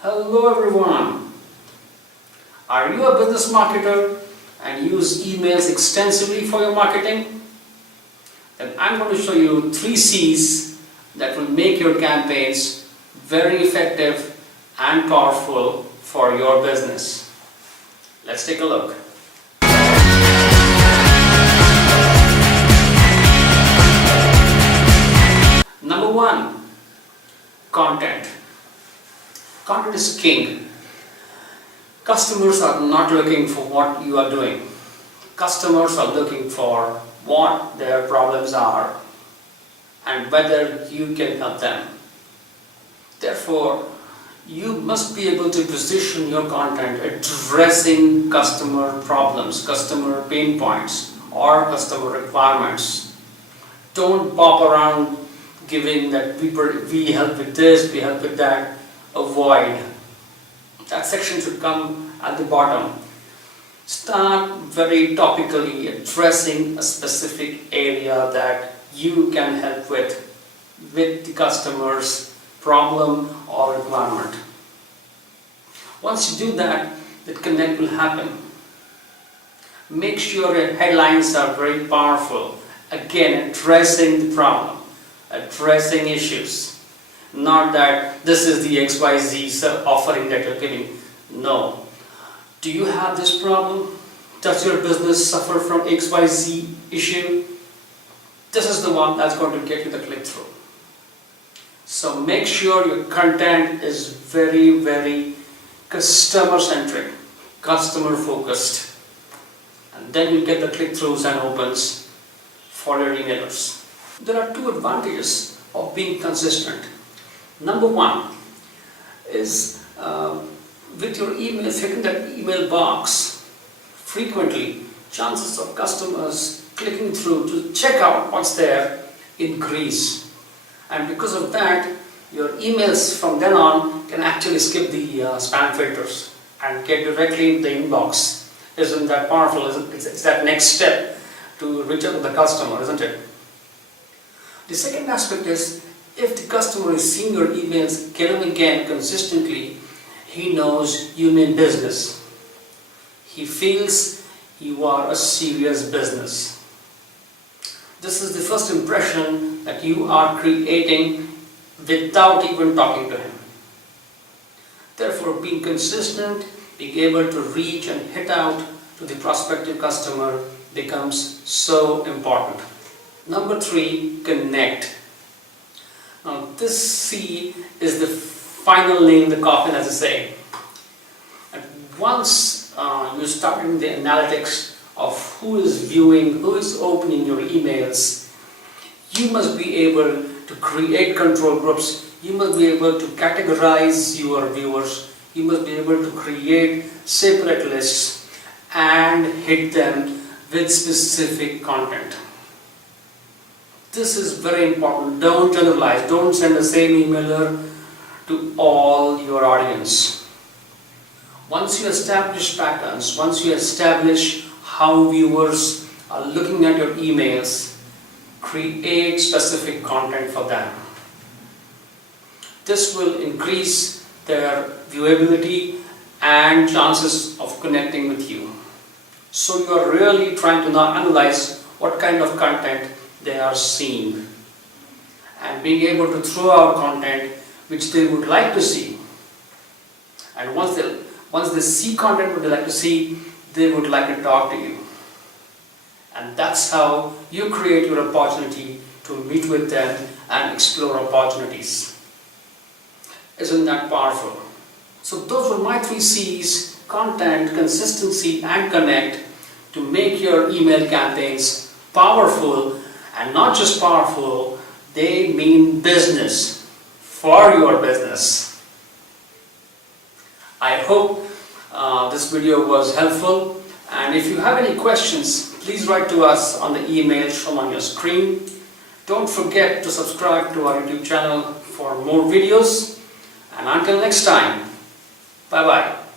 Hello everyone. Are you a business marketer and use emails extensively for your marketing? Then I'm going to show you 3 C's that will make your campaigns very effective and powerful for your business. Let's take a look. Number 1, content. Content is king. Customers are not looking for what you are doing. Customers are looking for what their problems are and whether you can help them. Therefore, you must be able to position your content addressing customer problems, customer pain points, or customer requirements. Don't pop around giving that we help with this, we help with that. Avoid. That section should come at the bottom. Start very topically addressing a specific area that you can help with the customer's problem or requirement. Once you do that, the connect will happen. Make sure your headlines are very powerful. Again, addressing the problem, addressing issues. Not that this is the XYZ offering that you're giving. No. Do you have this problem? Does your business suffer from XYZ issue? This is the one that's going to get you the click-through. So make sure your content is very, very customer-centric, customer-focused. And then you get the click-throughs and opens for your emailers. There are 2 advantages of being consistent. Number 1 is with your email, if you hit that email box frequently, chances of customers clicking through to check out what's there increase. And because of that, your emails from then on can actually skip the spam filters and get directly in the inbox. Isn't that powerful? It's that next step to reach out to the customer, isn't it? The second aspect is, if the customer is seeing your emails again and again consistently, he knows you mean business. He feels you are a serious business. This is the first impression that you are creating without even talking to him. Therefore, being consistent, being able to reach and hit out to the prospective customer becomes so important. Number 3, connect. Now this C is the final nail in the coffin, as I say. And once you start doing the analytics of who is viewing, who is opening your emails, you must be able to create control groups. You must be able to categorize your viewers. You must be able to create separate lists and hit them with specific content. This is very important. Don't generalize. Don't send the same emailer to all your audience. Once you establish patterns, once you establish how viewers are looking at your emails, create specific content for them. This will increase their viewability and chances of connecting with you. So you are really trying to now analyze what kind of content they are seeing and being able to throw out content which they would like to see. And once they see content what they like to see, they would like to talk to you. And that's how you create your opportunity to meet with them and explore opportunities. Isn't that powerful? So those were my 3 C's: content, consistency, and connect, to make your email campaigns powerful. And not just powerful, they mean business for your business. I hope this video was helpful, and if you have any questions, please write to us on the email shown on your screen. Don't forget to subscribe to our YouTube channel for more videos, and until next time, bye bye.